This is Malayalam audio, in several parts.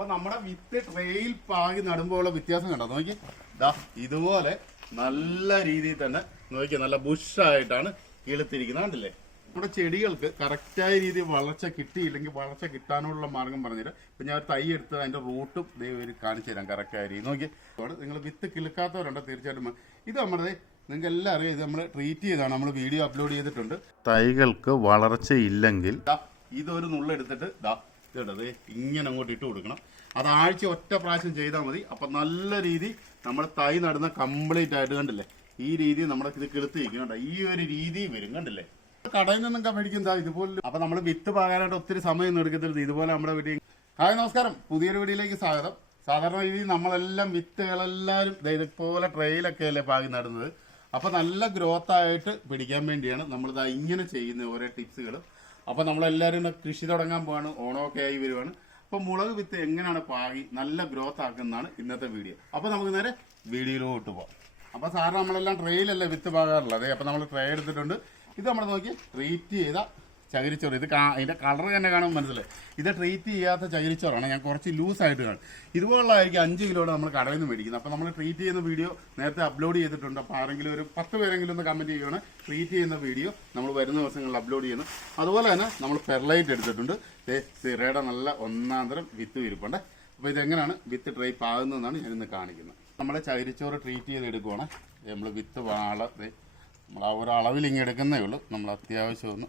അപ്പൊ നമ്മുടെ വിത്ത് ട്രെയിൽ പാകി നടുമ്പോഴുള്ള വ്യത്യാസം കണ്ടോ? നോക്കി. ദാ ഇതുപോലെ നല്ല രീതിയിൽ തന്നെ നോക്കി നല്ല ബുഷായിട്ടാണ് കിളുത്തിരിക്കുന്നത് കണ്ടില്ലേ? നമ്മുടെ ചെടികൾക്ക് കറക്റ്റായ രീതിയിൽ വളർച്ച കിട്ടിയില്ലെങ്കിൽ വളർച്ച കിട്ടാനുള്ള മാർഗം പറഞ്ഞുതരാം. ഇപ്പൊ ഞാൻ ഒരു തൈ എടുത്ത് അതിന്റെ റൂട്ടും ദൈവം കാണിച്ചു തരാം കറക്റ്റായ രീതി. നോക്കി. നിങ്ങൾ വിത്ത് കിളുക്കാത്തവരുണ്ടോ? തീർച്ചയായിട്ടും ഇത് നമ്മുടെ നിങ്ങൾക്ക് എല്ലാം ഇത് നമ്മൾ ട്രീറ്റ് ചെയ്താണ് നമ്മൾ വീഡിയോ അപ്ലോഡ് ചെയ്തിട്ടുണ്ട്. തൈകൾക്ക് വളർച്ചയില്ലെങ്കിൽ ഇതൊരു നുള്ളെടുത്തിട്ട് ദാ ഇതുണ്ട് ഇങ്ങനെ അങ്ങോട്ട് ഇട്ട് കൊടുക്കണം. അത് ആഴ്ച ഒറ്റ പ്രാവശ്യം ചെയ്താൽ മതി. അപ്പം നല്ല രീതി നമ്മൾ തൈ നടുന്ന കംപ്ലീറ്റ് ആയിട്ട് കണ്ടില്ലേ? ഈ രീതി നമ്മുടെ ഇത് കിളുത്തിരിക്കും കണ്ടോ ഈ ഒരു രീതി വരും കണ്ടില്ലേ? കടയിൽ നിന്നൊക്കെ മേടിക്കുന്നതാ ഇതുപോലെ. അപ്പൊ നമ്മൾ വിത്ത് പാകാനായിട്ട് ഒത്തിരി സമയം എടുക്കത്തില്ല. ഇതുപോലെ നമ്മുടെ വീട്ടിൽ ഹായ് നമസ്കാരം. പുതിയൊരു വീഡിയോയിലേക്ക് സ്വാഗതം. സാധാരണ രീതിയിൽ നമ്മളെല്ലാം വിത്തുകളെല്ലാവരും ഇതുപോലെ ട്രെയിലൊക്കെ അല്ലേ പാകി നടുന്നത്? അപ്പൊ നല്ല ഗ്രോത്ത് ആയിട്ട് പിടിക്കാൻ വേണ്ടിയാണ് നമ്മളിതാ ഇങ്ങനെ ചെയ്യുന്ന ഓരോ ടിപ്സുകൾ അപ്പൊ നമ്മളെല്ലാരും കൃഷി തുടങ്ങാൻ പോവാണ്. ഓണമൊക്കെ ആയി വരുവാണ്. അപ്പൊ മുളക് വിത്ത് എങ്ങനെയാണ് പാകി നല്ല ഗ്രോത്ത് ആക്കുന്നതാണ് ഇന്നത്തെ വീഡിയോ അപ്പൊ നമുക്ക് നേരെ വീഡിയോയിലോട്ട് പോവാം. അപ്പൊ സാറ് നമ്മളെല്ലാം ട്രെയിലല്ലേ വിത്ത് പാകാറുള്ളത്? അപ്പോൾ അപ്പൊ നമ്മൾ ട്രേ എടുത്തിട്ടുണ്ട്. ഇത് നമ്മൾ നോക്കി ട്രീറ്റ് ചെയ്ത ചകിരിച്ചോറ്. ഇത് അതിന്റെ കളർ തന്നെ കാണുമ്പോൾ മനസ്സിലായി. ഇത് ട്രീറ്റ് ചെയ്യാത്ത ചകിരിച്ചോറാണ്. ഞാൻ കുറച്ച് ലൂസായിട്ട് കാണും. ഇതുപോലുള്ളതായിരിക്കും അഞ്ച് കിലോയുടെ നമ്മൾ കടയിൽ നിന്ന് മേടിക്കുന്നത്. അപ്പോൾ നമ്മൾ ട്രീറ്റ് ചെയ്യുന്ന വീഡിയോ നേരത്തെ അപ്ലോഡ് ചെയ്തിട്ടുണ്ട്. അപ്പോൾ ആരെങ്കിലും ഒരു പത്ത് പേരെങ്കിലും ഒന്ന് കമന്റ് ചെയ്യുകയാണ് ട്രീറ്റ് ചെയ്യുന്ന വീഡിയോ നമ്മൾ വരുന്ന ദിവസങ്ങളിൽ അപ്ലോഡ് ചെയ്യുന്നു. അതുപോലെ തന്നെ നമ്മൾ പെർലൈറ്റ് എടുത്തിട്ടുണ്ട്. സിറയുടെ നല്ല ഒന്നാന്തരം വിത്ത് ഇരിപ്പുണ്ട് അപ്പോൾ ഇതെങ്ങനെയാണ് വിത്ത് ട്രൈപ്പ് ആകുന്നതെന്നാണ് ഞാനിന്ന് കാണിക്കുന്നത്. നമ്മുടെ ചകിരിച്ചോറ് ട്രീറ്റ് ചെയ്ത് എടുക്കുവാണ്. നമ്മൾ വിത്ത് വാള നമ്മൾ ആ ഒരു അളവിൽ ഇങ്ങനെ എടുക്കുന്നേ ഉള്ളൂ. നമ്മൾ അത്യാവശ്യം ഒന്ന്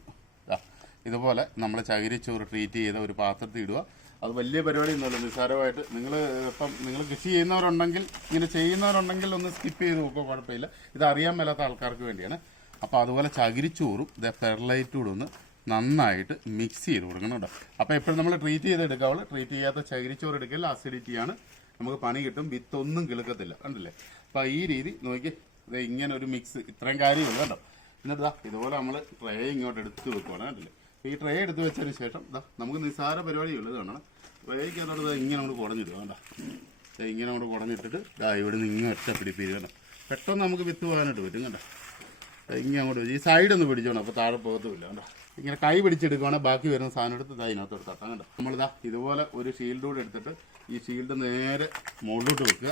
ഇതുപോലെ നമ്മൾ ചകിരിച്ചോറ് ട്രീറ്റ് ചെയ്ത ഒരു പാത്രത്തിൽ ഇടുക. അത് വലിയ പരിപാടി ഒന്നുമല്ല നിസ്സാരമായിട്ട്. നിങ്ങൾ ഇപ്പം നിങ്ങൾ കൃഷി ചെയ്യുന്നവരുണ്ടെങ്കിൽ ഇങ്ങനെ ചെയ്യുന്നവരുണ്ടെങ്കിൽ ഒന്ന് സ്കിപ്പ് ചെയ്ത് നോക്കുക കുഴപ്പമില്ല. ഇത് അറിയാൻ മേലാത്ത ആൾക്കാർക്ക് വേണ്ടിയാണ്. അപ്പോൾ അതുപോലെ ചകിരിച്ചോറും ഇത് പെർലൈറ്റൂടെ ഒന്ന് നന്നായിട്ട് മിക്സ് ചെയ്ത് കൊടുക്കണം കേട്ടോ. അപ്പോൾ എപ്പോഴും നമ്മൾ ട്രീറ്റ് ചെയ്തെടുക്കാവുള്ളൂ ട്രീറ്റ് ചെയ്യാത്ത ചകിരിച്ചോറ് എടുക്കൽ അസിഡിറ്റിയാണ് നമുക്ക് പണി കിട്ടും വിത്തൊന്നും കിളുക്കത്തില്ല. കണ്ടില്ലേ? അപ്പോൾ ഈ രീതി നോക്കി ഇങ്ങനെ ഒരു മിക്സ് ഇത്രയും കാര്യമുള്ളൂ കേട്ടോ. എന്നിട്ട് ഇതുപോലെ നമ്മൾ ട്രേ ഇങ്ങോട്ട് എടുത്ത് വെക്കുവാണ്. കണ്ടില്ലേ? ഈ ട്രേ എടുത്തു വെച്ചതിന് ശേഷം ഇതാ നമുക്ക് നിസ്സാര പരിപാടിയുള്ളത് ഇത് കാണണം ദാ ഇങ്ങനെ അങ്ങോട്ട് കുടഞ്ഞിടുക വേണ്ട ഇങ്ങനെ അങ്ങോട്ട് കുടഞ്ഞിട്ടിട്ട് ദാ ഇവിടെ നിന്ന് ഇങ്ങനെ ഒറ്റ പിടിപ്പിക്കുക കണ്ടോ? പെട്ടെന്ന് നമുക്ക് വിത്ത് പോകാനായിട്ട് പറ്റും കണ്ടോ? ദാ ഇങ്ങനെ അങ്ങോട്ട് ഈ സൈഡ് ഒന്ന് പിടിച്ചോണം അപ്പോൾ താഴെ പോകത്തുമില്ല കണ്ടോ? ഇങ്ങനെ കൈ പിടിച്ചെടുക്കുവാണെങ്കിൽ ബാക്കി വരുന്ന സാധനം എടുത്ത് ദാ ഇതിനകത്തോട്ട് തട്ടാം കണ്ടോ? നമ്മളിതാ ഇതുപോലെ ഒരു ഷീൽഡ് കൂടെ എടുത്തിട്ട് ഈ ഷീൽഡ് നേരെ മുകളിലോട്ട് വെക്കുക.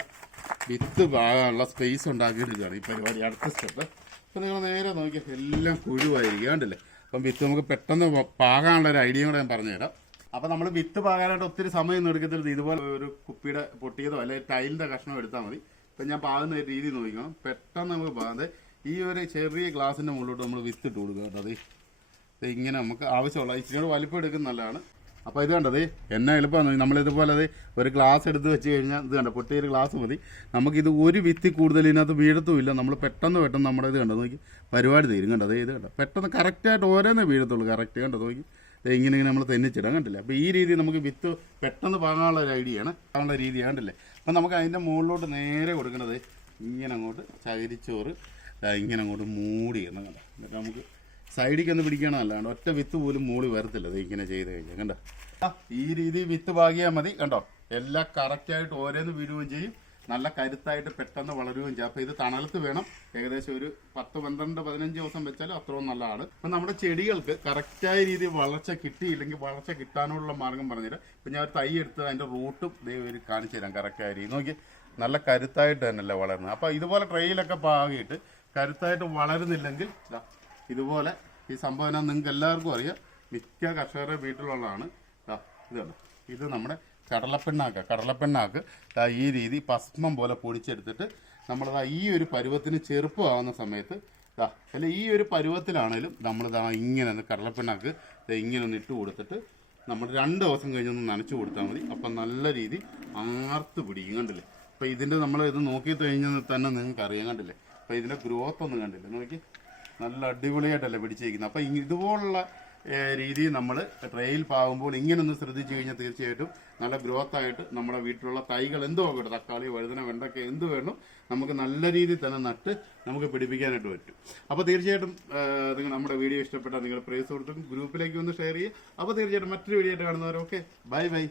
വിത്ത് പാകാനുള്ള സ്പേസ് ഉണ്ടാക്കിയെടുക്കുകയാണ് ഈ പരിപാടി അടുത്ത സ്റ്റെപ്പ് അപ്പം നിങ്ങൾ നേരെ നോക്കിയാൽ എല്ലാം കുഴുവായിരിക്കും കണ്ടില്ലേ? അപ്പം വിത്ത് നമുക്ക് പെട്ടെന്ന് പാകാനുള്ള ഒരു ഐഡിയ കൂടെ ഞാൻ പറഞ്ഞുതരാം. അപ്പം നമ്മൾ വിത്ത് പാകാനായിട്ട് ഒത്തിരി സമയം എടുക്കത്തില്ല. ഇതുപോലെ ഒരു കുപ്പിയുടെ പൊട്ടിയതോ അല്ലെങ്കിൽ ടൈലിന്റെ കഷ്ണം എടുത്താൽ മതി. ഇപ്പം ഞാൻ പാകുന്ന രീതി നോക്കണം പെട്ടെന്ന് നമുക്ക് പാകാതെ ഈ ഒരു ചെറിയ ഗ്ലാസിന്റെ മുകളിലോട്ട് നമ്മൾ വിത്ത് ഇട്ട് കൊടുക്കുക കേട്ടോ. അത് ഇങ്ങനെ നമുക്ക് ആവശ്യമുള്ള ഇച്ചിരി വലിപ്പം എടുക്കുന്ന നല്ലതാണ് അപ്പോൾ ഇത് കണ്ടത് എന്നാ എളുപ്പമാണ് നമ്മളിതുപോലെ അത് ഒരു ഗ്ലാസ് എടുത്ത് വെച്ച് കഴിഞ്ഞാൽ ഇത് കണ്ട? പൊട്ടിയൊരു ഗ്ലാസ് മതി. നമുക്കിത് ഒരു വിത്തി കൂടുതൽ ഇതിനകത്ത് വീഴത്തുമില്ല. നമ്മൾ പെട്ടെന്ന് പെട്ടെന്ന് നമ്മുടെ ഇത് കണ്ടോ? നോക്കി. പരിപാടി തീരും. കണ്ടത് ഇത് കണ്ടോ? പെട്ടെന്ന് കറക്റ്റായിട്ട് ഓരോന്നേ വീഴത്തുള്ളൂ. കറക്റ്റ് കണ്ടോ? നോക്കി. ഇങ്ങനെ ഇങ്ങനെ നമ്മൾ തെന്നിച്ചിടാൻ കണ്ടില്ലേ? അപ്പോൾ ഈ രീതി നമുക്ക് വിത്ത് പെട്ടെന്ന് പാകാനുള്ള ഒരു ഐഡിയയാണ് പാകാനുള്ള രീതിയാണ് കണ്ടില്ലേ? അപ്പം നമുക്ക് അതിന്റെ മുകളിലോട്ട് നേരെ കൊടുക്കുന്നത് ഇങ്ങനെ അങ്ങോട്ട് ചകിരിച്ചോറ് ഇങ്ങനെ അങ്ങോട്ട് മൂടി എന്ന് കണ്ടോ? എന്നിട്ട് നമുക്ക് സൈഡിലേക്ക് ഒന്ന് പിടിക്കണം അല്ലാണ്ട് ഒറ്റ വിത്ത് പോലും മൂളി വരത്തില്ല. അത് ഇങ്ങനെ ചെയ്ത് കഴിഞ്ഞാൽ കണ്ടോ? ഈ രീതി വിത്ത് പാകിയാൽ മതി കണ്ടോ? എല്ലാം കറക്റ്റായിട്ട് ഓരോന്ന് വീഴുകയും ചെയ്യും. നല്ല കരുത്തായിട്ട് പെട്ടെന്ന് വളരുകയും ചെയ്യും. അപ്പോൾ ഇത് തണലത്ത് വേണം. ഏകദേശം ഒരു പത്ത് പന്ത്രണ്ട് പതിനഞ്ച് ദിവസം വെച്ചാലും അത്രയും നല്ലതാണ്. അപ്പം നമ്മുടെ ചെടികൾക്ക് കറക്റ്റായ രീതി വളർച്ച കിട്ടിയില്ലെങ്കിൽ വളർച്ച കിട്ടാനുള്ള മാർഗം പറഞ്ഞുതരാം. ഇപ്പം ഞാൻ ഒരു തൈ എടുത്ത് അതിന്റെ റൂട്ടും ദൈവം കാണിച്ചു തരാം കറക്റ്റായ രീതി നോക്കി നല്ല കരുത്തായിട്ട് തന്നെയല്ലേ വളരുന്നത്. അപ്പോൾ ഇതുപോലെ ട്രെയിലൊക്കെ പാകിയിട്ട് കരുത്തായിട്ട് വളരുന്നില്ലെങ്കിൽ ഇതുപോലെ ഈ സംഭവം നിങ്ങൾക്ക് എല്ലാവർക്കും അറിയാം. മിക്ക കർഷകരുടെ വീട്ടിലുള്ളതാണ്. ദാ ഇത് നമ്മുടെ കടലപ്പെണ്ണാക്ക് കടലപ്പെണ്ണാക്ക്. ഈ രീതി ഭസ്മം പോലെ പൊടിച്ചെടുത്തിട്ട് നമ്മൾ ദാ ഈ ഒരു പരുവത്തിന് ചെറുപ്പമാകുന്ന സമയത്ത് അല്ല ഈ ഒരു പരുവത്തിലാണേലും നമ്മൾ ദാ ഇങ്ങനെ കടലപ്പെണ്ണാക്ക് ഇങ്ങനെ ഒന്ന് ഇട്ട് കൊടുത്തിട്ട് നമ്മൾ രണ്ട് ദിവസം കഴിഞ്ഞൊന്ന് നനച്ചു കൊടുത്താൽ മതി. അപ്പം നല്ല രീതി ആർത്ത് പിടിക്കും കണ്ടില്ലേ? അപ്പം ഇതിന്റെ നമ്മൾ ഇത് നോക്കി കഴിഞ്ഞാൽ തന്നെ നിങ്ങൾക്ക് അറിയാൻ കണ്ടില്ലേ? അപ്പം ഇതിന്റെ ഗ്രോത്ത് ഒന്നും കണ്ടില്ലേ? നോക്കി നല്ല അടിപൊളിയായിട്ടല്ലേ പിടിച്ചിരിക്കുന്നത്. അപ്പം ഇതുപോലുള്ള രീതി നമ്മൾ ട്രെയിൽ പാകുമ്പോൾ ഇങ്ങനെ ഒന്ന് ശ്രദ്ധിച്ചു കഴിഞ്ഞാൽ തീർച്ചയായിട്ടും നല്ല ഗ്രോത്ത് ആയിട്ട് നമ്മുടെ വീട്ടിലുള്ള തൈകൾ എന്തോ ആകട്ടെ തക്കാളി വഴുതന വെണ്ടക്ക എന്ത് വേണം നമുക്ക് നല്ല രീതിയിൽ തന്നെ നട്ട് നമുക്ക് പിടിപ്പിക്കാനായിട്ട് പറ്റും. അപ്പോൾ തീർച്ചയായിട്ടും നിങ്ങൾ നമ്മുടെ വീഡിയോ ഇഷ്ടപ്പെട്ടാൽ നിങ്ങൾ പ്രേസ് കൊടുത്തും ഗ്രൂപ്പിലേക്ക് ഒന്ന് ഷെയർ ചെയ്യുക. അപ്പോൾ തീർച്ചയായിട്ടും മറ്റൊരു വീഡിയോ ആയിട്ട് കാണുന്നവരൊക്കെ ബൈ ബൈ.